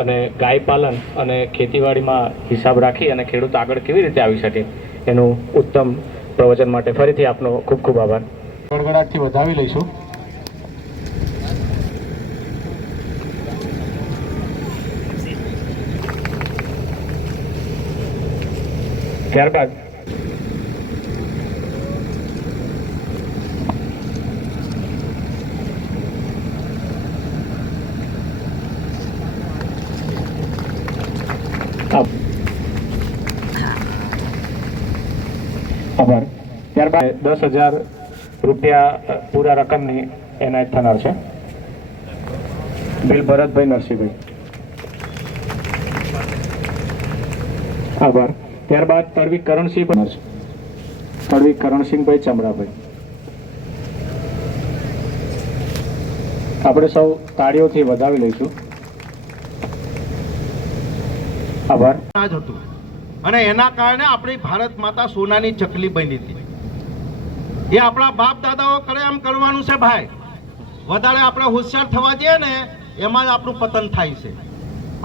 અને ગાય પાલન અને ખેતીવાડીમાં હિસાબ રાખી અને ખેડૂત આગળ કેવી રીતે આવી શકે એનું ઉત્તમ પ્રવચન માટે ફરીથી આપનો ખૂબ ખૂબ આભાર. ગડગડાટથી વધાવી લઈશું. ત્યારબાદ આભાર. ત્યારબાદ 10,000 રૂપિયા પૂરા રકમની એનાયત થનાર છે. બિલ ભરતભાઈ નરસિંહભાઈ. આભાર. ત્યારબાદ તળવી કરણસિંહ છે. તળવી કરણસિંહભાઈ ચમરાભાઈ. આપણે સૌ તાળીઓથી વધાવી લઈશું. આભાર. હતું અને એના કારણે આપણી ભારત માતા સોનાની ચકલી બની હતી. એ આપણા બાપ દાદાઓ કરે એમ કરવાનું છે ભાઈ. વધારે આપણે હોશિયાર થવા જઈએ ને એમાં જ આપણું પતન થાય છે.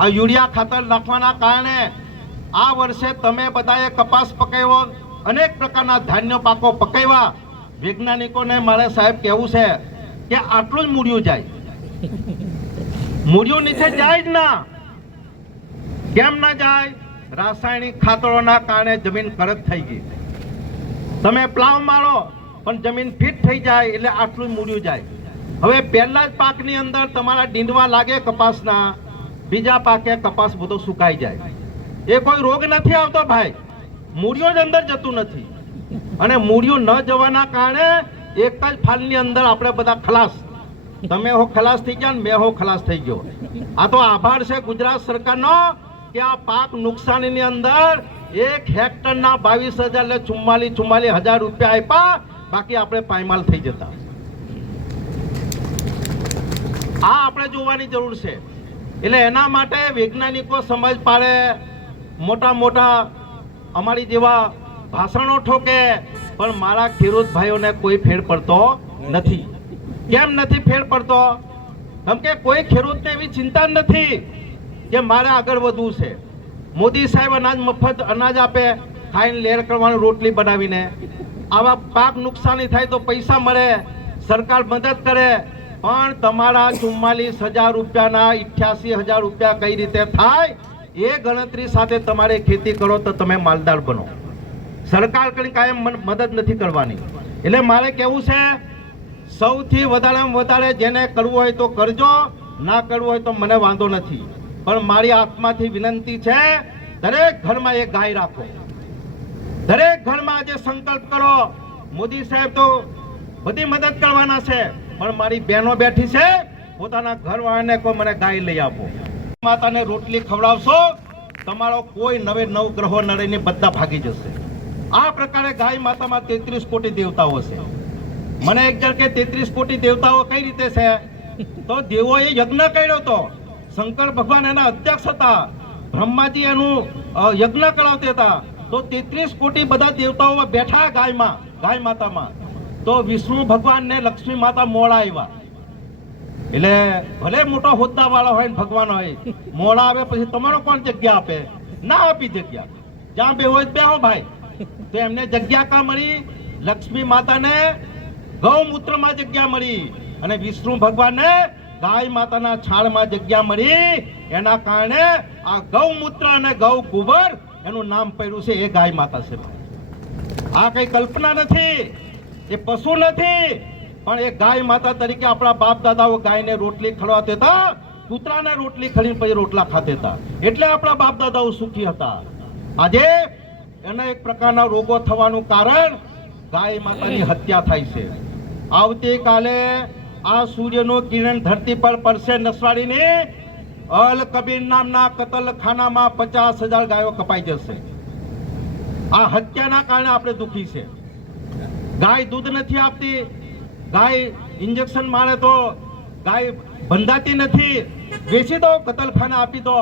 આ યુરિયા ખાતર નાખવાના કારણે આ વર્ષે તમે બધાએ કપાસ પકાવ્યો, અનેક પ્રકારના ધાન્ય પાકો પકાવ્યા. વૈજ્ઞાનિકોને મારે સાહેબ કહેવું છે કે આટલું જ મૂળિયું જાય, મૂળિયું નીચે જાય જ ના. કેમ ના જાય? રાસાયણિક ખાતરોના કારણે જમીન કડક થઈ ગઈ. તમે પ્લાવ મારો પણ જમીન ફિટ થઈ જાય એટલે આટલું જ મૂળિયું જાય. હવે પહેલા જ પાકની અંદર તમારા ડીંડવા લાગે કપાસના, બીજા પાકે કપાસ બધો સુકાઈ જાય. એ કોઈ રોગ નથી આવતો ભાઈ, મૂળિયું જ અંદર જતું નથી. અને મૂળિયું ન જવાના કારણે એક જ ફાલની અંદર આપણે બધા ખલાસ. તમે હો ખલાસ થઈ ગયા ને મેં હો ખલાસ થઈ ગયો. આ તો આભાર છે ગુજરાત સરકારનો કે આ પાક નુકસાનીની અંદર 1 હેક્ટરના 22,000 એટલે 44,000 રૂપિયા આપ્યા. બાકી આપણે પાયમાલ થઈ જતા. આ આપણે જોવાની જરૂર છે. એટલે એના માટે વૈજ્ઞાનિકો સમજ પાડે, મોટા મોટા અમારી જેવા ભાષણો ઠોકે, પણ મારા ખેડૂત ભાઈઓને કોઈ ફેર પડતો નથી. કેમ નથી ફેર પડતો? કેમ કે કોઈ ખેડૂતને એવી ચિંતા નથી કે મારે આગળ વધવું છે. મોદી સાહેબ અનાજ મફત અનાજ આપે, ખાઈને લેર કરવાની રોટલી બનાવીને. આવા પાક નુકસાની થાય તો પૈસા મળે, સરકાર મદદ કરે. પણ તમારા 44,000 રૂપિયાના 88,000 રૂપિયા કઈ રીતે થાય એ ગણતરી સાથે તમારે ખેતી કરો તો તમે માલદાર બનો. સરકાર કઈ કાયમ મદદ નથી કરવાની. એટલે મારે કહેવું છે સૌથી વધારેમાં વધારે જેને કરવું હોય તો કરજો, ના કરવું હોય તો મને વાંધો નથી. પણ મારી આત્માથી વિનંતી છે દરેક ઘરમાં એક ગાય રાખો. દરેક ઘરમાં આજે સંકલ્પ કરો. મોદી સાહેબ તો બધી મદદ કરવાના છે, પણ મારી બહેનો બેઠી છે, પોતાના ઘરવાળાને કોઈ મને ગાય લઈ આપો. માતાને રોટલી ખવડાવશો, તમારો કોઈ નવે નવ ગ્રહો નડીને બધા ભાગી જશે. આ પ્રકારે ગાય માતામાં 33 કોટી દેવતાઓ છે. મને એક જણ કે 33 કોટી દેવતાઓ કઈ રીતે છે? તો દેવોએ યજ્ઞ કર્યો હતો. શંકર ભગવાન એના અધ્યક્ષ હતા, બ્રહ્માજી એનું યજ્ઞ કરાવતા હતા. તો 33 કોટી બધા દેવતાઓ બેઠા ગાયમાં, ગાય માતામાં. તો વિષ્ણુ ભગવાન ને લક્ષ્મી માતા મોડા આવ્યા. એટલે ભલે મોટો હોદ્દા વાળો હોય ને ભગવાન હોય, મોડા આવે પછી તમારો કોણ જગ્યા આપે? ના આપી જગ્યા. જ્યાં બે હોય બેહો ભાઈ. તો એમને જગ્યા ક્યાં મળી? લક્ષ્મી માતાને ગૌમૂત્રમાં જગ્યા મળી અને વિષ્ણુ ભગવાનને ગાય માતાના છાણમાં જગ્યા મળી. એના કારણે આ ગૌમૂત્ર અને ગૌ ગોબર એનું નામ પડ્યું છે. એ ગાય માતા છે. આ કઈ કલ્પના નથી, એ પશુ નથી, પણ એ ગાય માતા તરીકે આપણા બાપ દાદાઓ ગાયને રોટલી ખવડાવતા હતા, કૂતરાને રોટલી ખડીને પછી રોટલા ખાતા હતા. એટલે આપણા બાપ દાદાઓ સુખી હતા. આજે એના એક પ્રકારના રોગો થવાનું કારણ ગાય માતાની હત્યા થાય છે. આવતીકાલે આ સૂર્યનું કિરણ ધરતી પર પડશે નસવાડીને, અલ કબીર નામના કતલખાનામાં 50,000 ગાયો કપાઈ જશે. આ હત્યાના કારણે આપણે દુઃખી છે. ગાય દૂધ નથી આપતી, ગાય ઇન્જેક્શન મારે તો ગાય બંધાતી નથી, વેચી દો, કતલખાને આપી દો.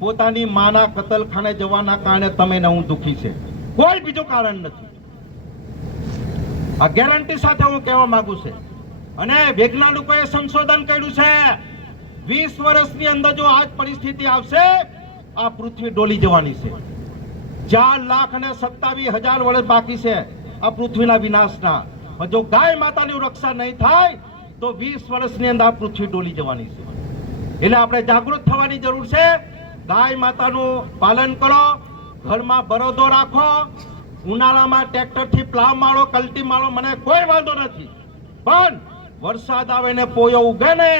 પોતાની માના કતલખાને જવાના કારણે તમે ને હું દુઃખી છે. કોઈ બીજું કારણ નથી. આ ગેરંટી સાથે હું કહેવા માંગુ છું. અને વૈજ્ઞાનિકોએ સંશોધન કર્યું છે, 20 વર્ષની અંદર જો આ જ પરિસ્થિતિ આવશે, આ પૃથ્વી ડોલી જવાની છે. 4,27,000 વર્ષ બાકી છે આ પૃથ્વીના વિનાશના. પણ જો ગાય માતાની રક્ષા નહીં થાય તો 20 વર્ષની અંદર આ પૃથ્વી ડોલી જવાની છે. એટલે આપણે જાગૃત થવાની જરૂર છે. ગાય માતાનું પાલન કરો, ઘરમાં બળદો રાખો, ઉનાળામાં ટ્રેક્ટરથી પ્લાવ મારો, કલ્ટી મારો, મને કોઈ વાંધો નથી. પણ વરસાદ આવે ને પોયો ઉગે ને,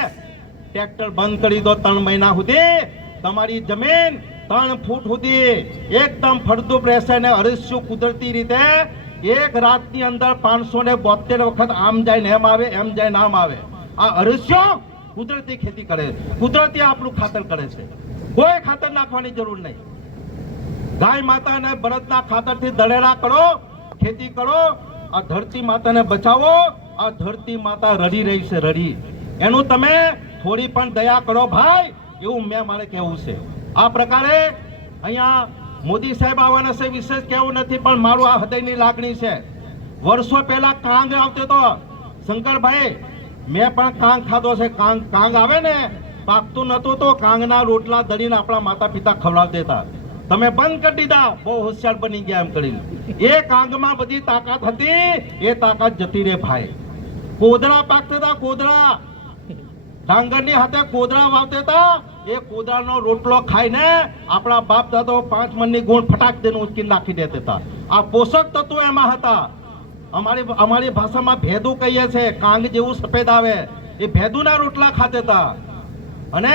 ટ્રેક્ટર બંધ કરી દો. 3 મહિના સુધી તમારી જમીન 3 ફૂટ સુધી એકદમ ફળદ્રુપ રહેશે ને અરસ્યું કુદરતી રીતે એક રાતની અંદર 572 વખત આમ જાય ને એમ આવે, એમ જાય નામ આવે. આ અરસ્યો કુદરતી ખેતી કરે, કુદરતી આપણું ખાતર કરે છે. કોઈ ખાતર નાખવાની જરૂર નહીં. ગાય માતા અને બળદના ખાતરથી દળેરા કરો, ખેતી કરો. આ ધરતી માતાને બચાવો. આ ધરતી માતા રડી રહી છે, રડી. એનું તમે થોડી પણ દયા કરો ભાઈ, એવું મારે કહેવું છે. આ પ્રકારે અહીંયા મોદી સાહેબ આવવાના છે, વિશેષ કહેવું નથી, પણ મારું આ હૃદયની લાગણી છે. વર્ષો પહેલા કાંગ આવતો તો શંકરભાઈ, મેં પણ કાંગ ખાધો છે. કાંગ આવે ને, પાકતું નતું તો કાંગના રોટલા દળીને આપણા માતા પિતા ખવડાવી દેતા. તમે બંધ કરી દીધા, બહુ હોશિયાર બની ગયા એમ કરીને. એ કાંગમાં બધી તાકાત હતી, એ તાકાત જતી રે ભાઈ. કોદરા પાકતા હતા, કોદરા ડાંગરની હાથે કોદરા વાવતા હતા. એ કોદરાનો રોટલો ખાઈને આપણા બાપ દાદા 5 મણની ગુણ ફટાક દઈને ઉચકીને નાખી દેતા હતા. આ પોષક તત્વો એમાં હતા. અમારી ભાષામાં ભેદુ કહીએ છે. કાંગ જેવું સફેદ આવે, એ ભેદુના રોટલા ખાતા હતા. અને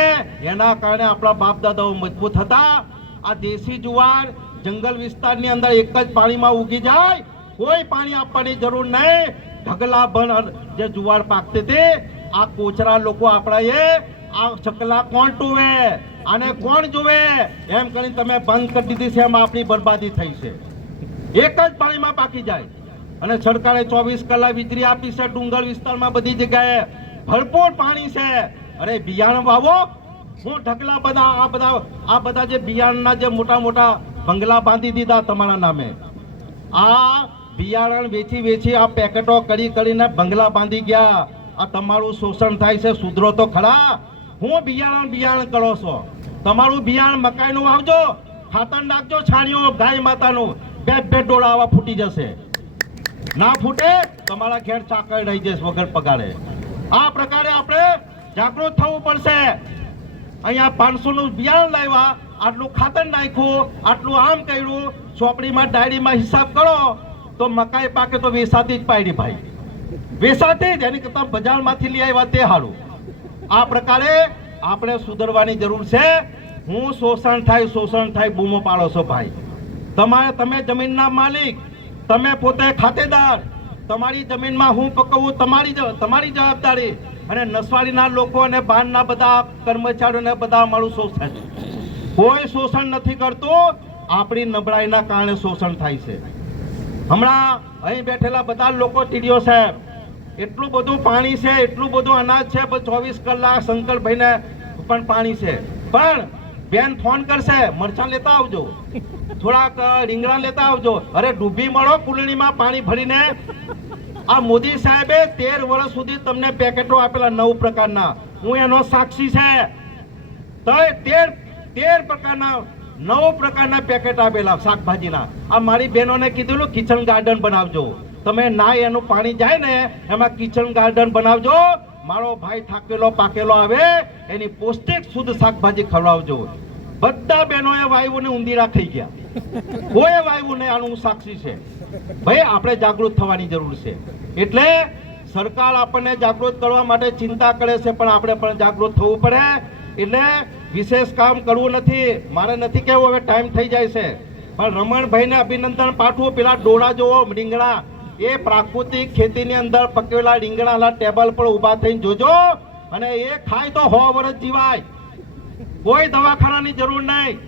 એના કારણે આપણા બાપ દાદાઓ મજબૂત હતા. આ દેશી જુવાર જંગલ વિસ્તારની અંદર એક જ પાણીમાં ઉગી જાય, કોઈ પાણી આપવાની જરૂર નહીં. ઢગલા બન જે જુવાર પાકતી હતી, આ કોચરા લોકો આપણા આ ચકલા કોણ ટુવે, આને કોણ જુએ એમ કરીને તમે બંધ કરી દીધી છે. એમાં આપણી બરબાદી થઈ છે. એક જ પાણીમાં પાકી જાય. અને સરકારે 24 કલાક વીજળી આપી છે. ડુંગર વિસ્તારમાં બધી જગ્યાએ ભરપૂર પાણી છે. અરે બિયારણ વાવો. હું ઢગલા આ બધા જે બિયારણના જે મોટા મોટા બંગલા બાંધી દીધા તમારા નામે. આ બિયારણ વેચી આ પેકેટો કરીને બંગલા બાંધી ગયા. આ તમારું શોષણ થાય છે. સુધરો તો ખરા. હું બિયારણ કરો છો. તમારું બિયારણ મકાઈનું વાવજો, ખાતર નાખજો, છાણિયો ગાય માતાનું. બે ડોળા આવા ફૂટી જશે. ના ફૂટે તમારા ઘેર ચાકર રહી જશે વગર પગારે. આ પ્રકારે આપણે જાગૃત થવું પડશે. અહીંયા 500 નું બિયારણ લાવ્યા, આટલું ખાતર નાખ્યું, આટલું આમ કર્યું, ચોપડીમાં ડાયરીમાં હિસાબ કરો તો મકાઈ પાકે તો વેસાતી જ પાડી ભાઈ, વેસાતી જ. એની કરતા બજારમાંથી લઈ આવ્યા તે સારું. આ પ્રકારે આપણે સુધરવાની જરૂર છે. હું શોષણ થાય બૂમો પાડો છો ભાઈ. તમે જમીનના માલિક, તમે પોતે ખાતેદાર. તમારી જમીનમાં હું પકવવું તમારી જવાબદારી. અને નસવાડીના લોકો અને બહારના બધા કર્મચારીઓને બધા મારું શોષણ છે. કોઈ શોષણ નથી કરતું. આપણી નબળાઈના કારણે શોષણ થાય છે. હમણાં અહીં બેઠેલા બધા લોકો ટીડીઓ સાહેબ, એટલું બધું પાણી છે, એટલું બધું અનાજ છે, 24 કલાક શંકરભાઈને પણ પાણી છે. પણ બેન ફોન કરશે, મરચાં લેતા આવજો, થોડાક રીંગણા લેતા આવજો. અરે ડૂબી મળો કુલણીમાં પાણી ભરીને. આ મોદી સાહેબે 13 વર્ષ સુધી તમને પેકેટો આપેલા 9 પ્રકારના. હું એનો સાક્ષી છે. તો 13 પ્રકારના 9 પ્રકારના પેકેટ આપેલા શાકભાજીના. આ મારી બહેનોને કીધેલું કિચન ગાર્ડન બનાવજો. તમે ના એનું પાણી જાય ને એમાં કિચન ગાર્ડન બનાવજો. મારો ભાઈ થાકેલો પાકેલો આવે, એની પૌષ્ટિક શુદ્ધ શાકભાજી ખવડાવજો. બધા બહેનોએ વાયુને ઊંધીરા ખાઈ ગયા. કોઈ વાયુ નહીં. આનું સાક્ષી છે ભાઈ. આપણે જાગૃત થવાની જરૂર છે. એટલે સરકાર આપણને જાગૃત કરવા માટે ચિંતા કરે છે, પણ આપણે પણ જાગૃત થવું પડે. એટલે વિશેષ કામ કરવું નથી. મારે નથી કહેવું, હવે ટાઈમ થઈ જાય છે. પણ રમણભાઈને અભિનંદન પાઠવું. પેલા ડોળા જોવો, રીંગણા, એ પ્રાકૃતિક ખેતીની અંદર પકવેલા રીંગણાના ટેબલ પર ઊભા થઈને જોજો. અને એ ખાય તો 100 વર્ષ જીવાય. કોઈ દવાખાનાની જરૂર નહીં,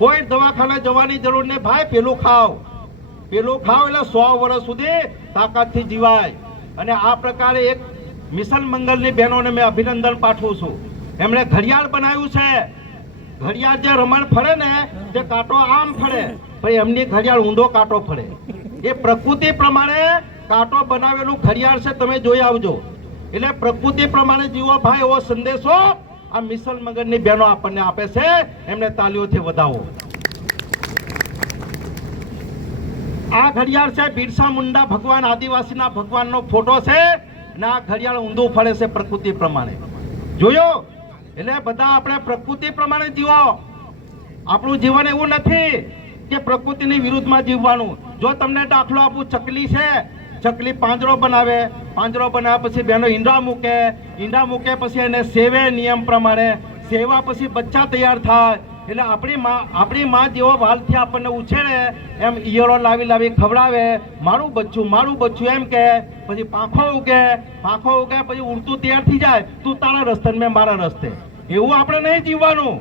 કોઈ દવાખાને જવાની જરૂર નહીં ભાઈ. પેલું ખાવ એટલે 100 વર્ષ સુધી તાકાતથી જીવાય. અને આ પ્રકારે એક મિશન મંગલની બહેનોને મેં અભિનંદન પાઠવું છું. એમણે ઘડિયાળ બનાવ્યું છે. ઘડિયાળ જે રમણ ફરે ને તે કાંટો આમ ફરે, પણ એમની ઘડિયાળ ઊંધો કાંટો ફરે. એ પ્રકૃતિ પ્રમાણે કાંટો બનાવેલું ઘડિયાળ છે. તમે જોઈ આવજો. એટલે પ્રકૃતિ પ્રમાણે જીવો ભાઈ. એવો સંદેશો આ મિશન મગરની બહેનો આપણને આપે છે, એમને તાલીઓથી વધાવો. આ ઘડિયાળ છે બિરસા મુંડા ભગવાન આદિવાસીના ભગવાનનો ફોટો છે અને આ ઘડિયાળ ઊંધું ફરે છે પ્રકૃતિ પ્રમાણે. જોયો? એટલે બધા આપણે પ્રકૃતિ પ્રમાણે જીવો. આપણું જીવન એવું નથી કે પ્રકૃતિની વિરુદ્ધમાં જીવવાનું. જો તમને દાખલો આપું, ચકલી છે, ચકલી પાંજરો બનાવે, પાંજરો બનાવ્યા પછી બેનો ઈંડા મૂકે, ઈંડા મૂકે પછી એને સેવે નિયમ પ્રમાણે, સેવા પછી બચ્ચા તૈયાર થાય. એટલે આપણી માં જેવો વાલથી આપણને ઉછેરે એમ ઈયળો લાવી ખવડાવે, મારું બચ્ચું એમ કે, પછી પાંખો ઉગે પછી ઉડતું તૈયાર થઈ જાય, તું તારા રસ્તે મેં મારા રસ્તે. એવું આપણે નહીં જીવવાનું.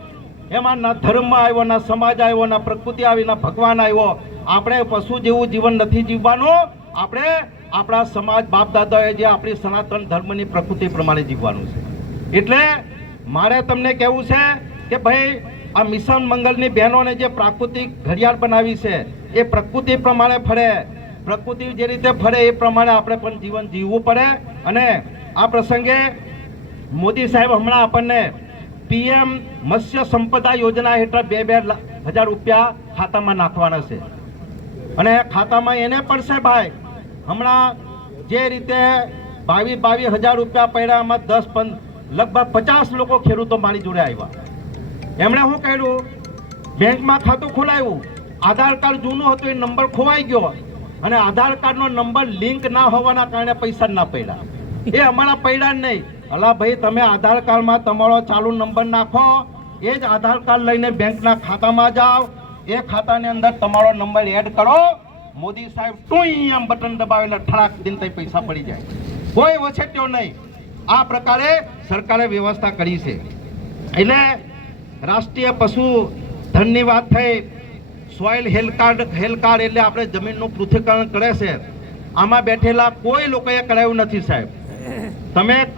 એમાં ના ધર્મ આવ્યો, ના સમાજ આવ્યો, ના પ્રકૃતિ આવી, ના ભગવાન આવ્યો. આપણે પશુ જેવું જીવન નથી જીવવાનું. આપણે આપણા સમાજ બાપ દાદાએ જે આપણી સનાતન ધર્મની પ્રકૃતિ પ્રમાણે જીવવાનું છે. એટલે મારે તમને કહેવું છે કે ભાઈ આ મિશન મંગલની બહેનોને જે પ્રાકૃતિક ઘડિયાળ બનાવી છે એ પ્રકૃતિ પ્રમાણે ફરે. પ્રકૃતિ જે રીતે ફરે એ પ્રમાણે આપણે પણ જીવન જીવવું પડે. અને આ પ્રસંગે મોદી સાહેબ હમણાં આપણને PM મત્સ્ય સંપદા યોજના હેઠળ 2,000 રૂપિયા ખાતામાં નાખવાના છે. અને ખાતામાં એને પડશે ભાઈ. હમણાં જે રીતે 22,000 રૂપિયા પડ્યા, એમાં લગભગ 50 લોકો ખેડૂતો મારી જોડે આવ્યા. એમણે શું કર્યું, બેંકમાં ખાતું ખોલાવ્યું, આધાર કાર્ડ જૂનું હતું, એ નંબર ખોવાઈ ગયો અને આધાર કાર્ડનો નંબર લિંક ના હોવાના કારણે પૈસા ના પડ્યા. એ અમારા પડ્યા નહીં. અલા ભાઈ, તમે આધાર કાર્ડમાં તમારો ચાલુ નંબર નાખો, એ જ આધાર કાર્ડ લઈને બેંકના ખાતામાં જાઓ, એ ખાતાની અંદર તમારો નંબર એડ કરો. મોદી સાહેબ ટુઈ એમ બટન દબાવે એટલે ઠરાક દિન તઈ પૈસા પડી જાય, કોઈ વછેટ્યો નહીં. આ પ્રકારે સરકારે વ્યવસ્થા કરી છે. એટલે રાષ્ટ્રીય પશુ ધનની વાત થઈ, સોઇલ હેલ્થ કાર્ડ એટલે આપણે જમીનનું પૃથ્થકરણ કરે છે. આમાં બેઠેલા કોઈ લોકોએ કરાયું નથી સાહેબ.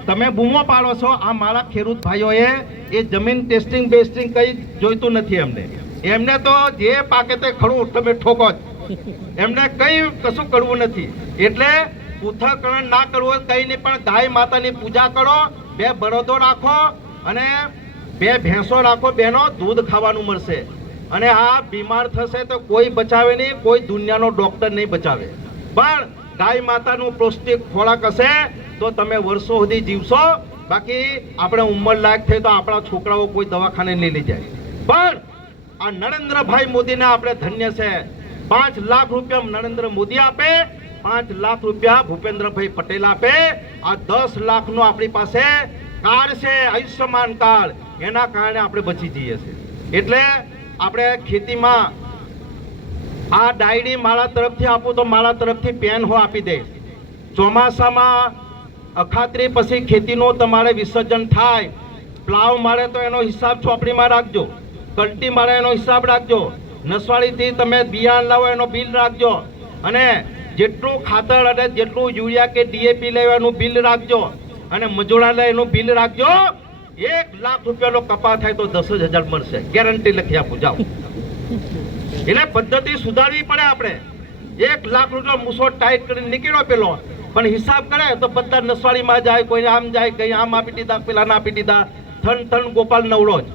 તમે બૂમો પાડો છો. આ મારા ખેડૂત ભાઈઓએ એ જમીન ટેસ્ટિંગ બેસ્ટિંગ કઈ જોઈતું નથી. એમને તો જે પાકે તે ખરું તમે ઠોકો જ. એમને કઈ કશું કરવું નથી. એટલે પૃથ્થકરણ ના કરવું કઈ નહીં, પણ ગાય માતાની પૂજા કરો, 2 બળદો રાખો અને 2 ભેંસો રાખો. બેનો દૂધ ખાવાનું મળશે. અને આ બીમાર થશે તો કોઈ બચાવે નહીં, કોઈ દુનિયાનો ડોક્ટર નહીં બચાવે. પણ ગાય માતાનું પૌષ્ટિક ખોરાક હશે તો તમે વર્ષો સુધી જીવશો. બાકી આપણે ઉંમર લાયક થઈ તો આપણા છોકરાઓ કોઈ દવાખાને નહીં લઈ જાય. પણ આ નરેન્દ્રભાઈ મોદીને આપણે ધન્ય છે. 5 લાખ રૂપિયા નરેન્દ્ર મોદી આપે, 5 લાખ રૂપિયા ભૂપેન્દ્રભાઈ પટેલ આપે. આ 10 લાખનો આપણી પાસે કાર્ડ છે, આયુષ્યમાન કાર્ડ. એના કારણે આપણે બચી જઈએ છીએ. એટલે આપણે ખેતીમાં આ ડાયરી મારા તરફથી આપું તો મારા તરફથી પેન હો આપી દે. ચોમાસામાં અખાત્રી પછી ખેતીનું તમારે વિસર્જન થાય, પ્લાવ મારે તો એનો હિસાબ ચોપડીમાં રાખજો, કલ્ટી મારે એનો હિસાબ રાખજો, નસવાડીથી તમે બિયારણ લાવો એનો બિલ રાખજો, અને જેટલું ખાતર અને જેટલું યુરિયા કે DAP લેવાનું બિલ રાખજો, અને મજૂરા લે એનું બિલ રાખજો. 1 લાખ રૂપિયાનો કપા થાય તો 10,000 મળશે, ગેરંટી લખી આપું. જાઓ. એટલે પદ્ધતિ સુધારવી પડે. આપણે 1 લાખ રૂપિયા મૂસો ટાઈટ કરીને નીકળ્યો પેલો, પણ હિસાબ કરે તો બધા નસવાડીમાં જાય, કોઈ આમ જાય, કઈ આમ આપી દીધા, પેલા ના આપી દીધા, થન ગોપાલ નવડો જ.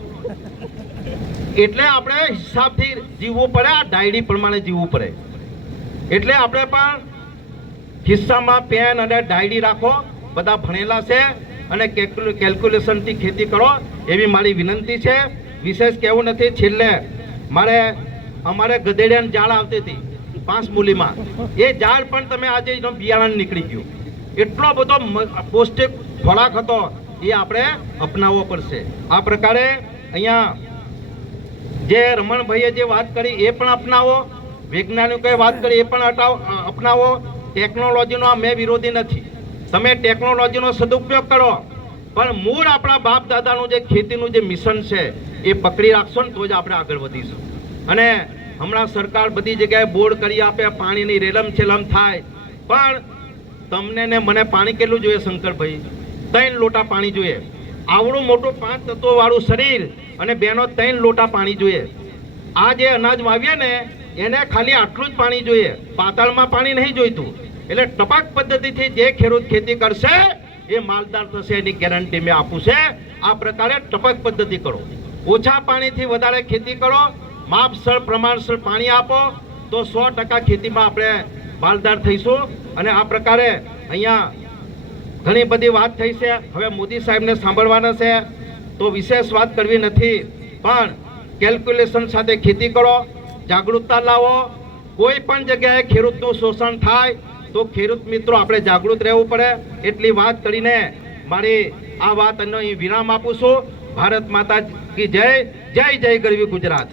એટલે આપણે હિસાબથી જીવવું પડે, આ ડાયરી પ્રમાણે જીવવું પડે. એટલે આપણે પણ ખિસ્સામાં પેન અને ડાયરી રાખો. બધા ભણેલા છે અને કેલ્ક્યુલેશનથી ખેતી કરો એવી મારી વિનંતી છે. વિશેષ કહેવું નથી. છેલ્લે અમારે ગધેડિયાની ઝાડ આવતી હતી 5 મૂલીમાં, એ ઝાડ પણ તમે આજે બિયારણ નીકળી ગયું. એટલો બધો પૌષ્ટિક ખોરાક હતો, એ આપણે અપનાવવો પડશે. આ પ્રકારે અહીંયા જે રમણભાઈએ જે વાત કરી એ પણ અપનાવો, વૈજ્ઞાનિકોએ વાત કરી એ પણ અપનાવો. ટેકનોલોજીનો મેં વિરોધી નથી. તમે ટેકનોલોજીનો સદુપયોગ કરો, પણ મૂળ આપણા બાપ દાદાનું જે ખેતીનું જે મિશન છે એ પકડી રાખશો ને તો જ આપણે આગળ વધીશું. અને હમણાં સરકાર બધી જગ્યાએ બોર્ડ કરી આપે, પાણીની રેલમ છેલમ થાય, પણ તમને ને મને પાણી કેટલું જોઈએ શંકરભાઈ? 3 લોટા પાણી જોઈએ. આવડું મોટું 5 તત્વોવાળું શરીર અને બેનો 3 લોટા પાણી જોઈએ. આ જે અનાજ વાવીએ ને એને ખાલી આટલું જ પાણી જોઈએ, પાતાળમાં પાણી નહીં જોઈતું. એટલે ટપક પદ્ધતિથી જે ખેડૂત ખેતી કરશે એ માલદાર થશે, એની ગેરંટી મેં આપું છે. આ પ્રકારે ટપક પદ્ધતિ કરો. ઓછા પાણીથી વધારે ખેતી કરો, માપસર પ્રમાણસર પાણી આપો, તો 100% ખેતીમાં આપણે માલદાર થઈશું. અને આ પ્રકારે અહીંયા ઘણી બધી વાત થઈ છે. હવે મોદી સાહેબને સાંભળવાના છે તો વિશેષ વાત કરવી નથી, પણ કેલ્ક્યુલેશન સાથે ખેતી કરો, જાગૃતતા લાવો. કોઈ પણ જગ્યાએ ખેડૂતનું શોષણ થાય તો ખેડૂત મિત્રો આપણે જાગૃત રહેવું પડે. એટલી વાત કરીને મારી આ વાત અહીં વિરામ આપું છું. ભારત માતા કી જય. જય જય ગરવી ગુજરાત.